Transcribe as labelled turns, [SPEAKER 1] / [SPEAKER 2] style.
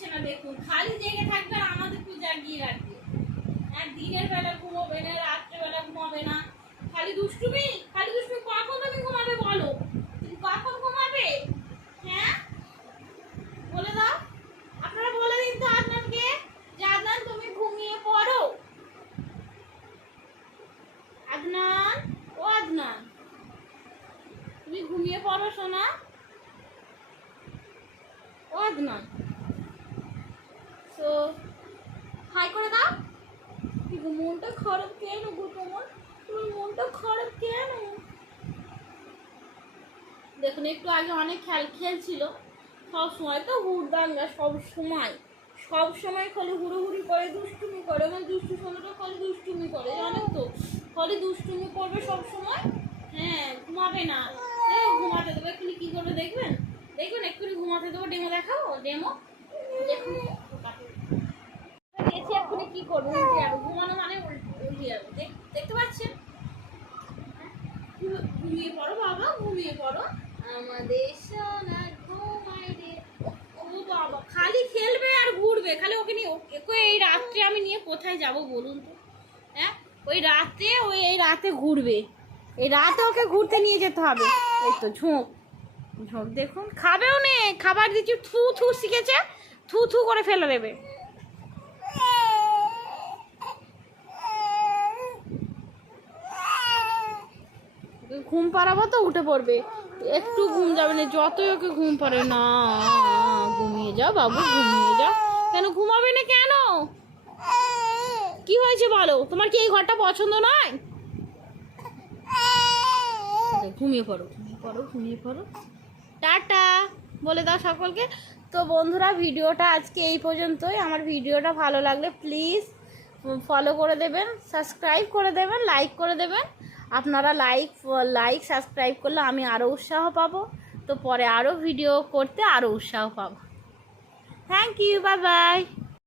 [SPEAKER 1] দেখুন, খালি জেগে থাকবে আর আমাদেরকে জাগিয়ে রাখবে। আর দিনের বেলা ঘুমোবে না রাত্রেবেলা ঘুমাবে না। খালি দুষ্টুমি? খালি দুষ্টুমি? কখন তুমি ঘুমাবে বলো? তুমি কখন ঘুমাবে? হ্যাঁ? বলে দাও। আপনারা বলে দিন তো আদনানকে যে, আদনান, তুমি ঘুমিয়ে পড়ো। আদনান? ও আদনান। তুমি ঘুমিয়ে পড়ো, সোনা। ও আদনান। হাই করে দাও। মনটা খারাপ কেন গো তোমার? তোমার মনটা খারাপ কেন? দেখুন, একটু আগে অনেক খেল খেলছিল। সব সময় তো হুড়দাঙ্গা, সব সময়। সব সময় খালি হুড়োহুড়ি করে, দুষ্টুমি করে আমার দুষ্টু সোনাটা খালি দুষ্টুমি করে, জানেন তো? খালি দুষ্টুমি করবে সব সময়? হ্যাঁ ঘুমাবে না। ঘুমাতে দেবো এক্ষুনি কি করবে দেখবেন? দেখবেন এক্ষুনি ঘুমাতে দেবো ডেমো দেখাবো? ডেমো দেখুন গেছি এক্ষুনি কি করব? ঘুমানো মানে উল্টে যাব। দেখ- দেখতে পাচ্ছেন? ঘুমিয়ে পড়ো বাবা, ঘুমিয়ে পড়ো। আমাদের সোনা রে। ও বাবা, খালি খেলবে আর ঘুরবে। খালি ওকে নিয়ে ওকে এই রাত্রে আমি নিয়ে কোথায় যাব বলুন তো? হ্যাঁ? ওই রাতে, ওই এই রাতে ঘুরবে। এই রাতে ওকে ঘুরতে নিয়ে যেতে হবে। এই তো ঝোঁক ঝোঁক দেখুন। খাবেও নে। খাবার দিচ্ছি। থু থু শিখেছে। থু থু করে ফেলে দেবে ওকে ঘুম পাড়াবো তো, উঠে পড়বে। একটু ঘুম যাবে না, যতই ওকে ঘুম পাড়ে, না, ঘুমিয়ে যাও বাবু, ঘুমিয়ে যাও কেন, ঘুমাবে না কেন? কি হয়েছে বলো? তোমার কি এই ঘরটা পছন্দ নয়? ঘুমিয়ে পড়ো ঘুমিয়ে পড়ো ঘুমিয়ে পড়ো। টাটা, বলে দাও সকলকে। তো বন্ধুরা, ভিডিওটা আজকে এই পর্যন্তই। আমার ভিডিওটা ভালো লাগলে প্লিজ ফলো করে দেবেন, সাবস্ক্রাইব করে দেবেন, লাইক করে দেবেন। আপনারা লাইক লাইক সাবস্ক্রাইব করলে আমি আরও উৎসাহ পাব। তো পরে আরও ভিডিও করতে আরও উৎসাহ পাব। Thank you bye bye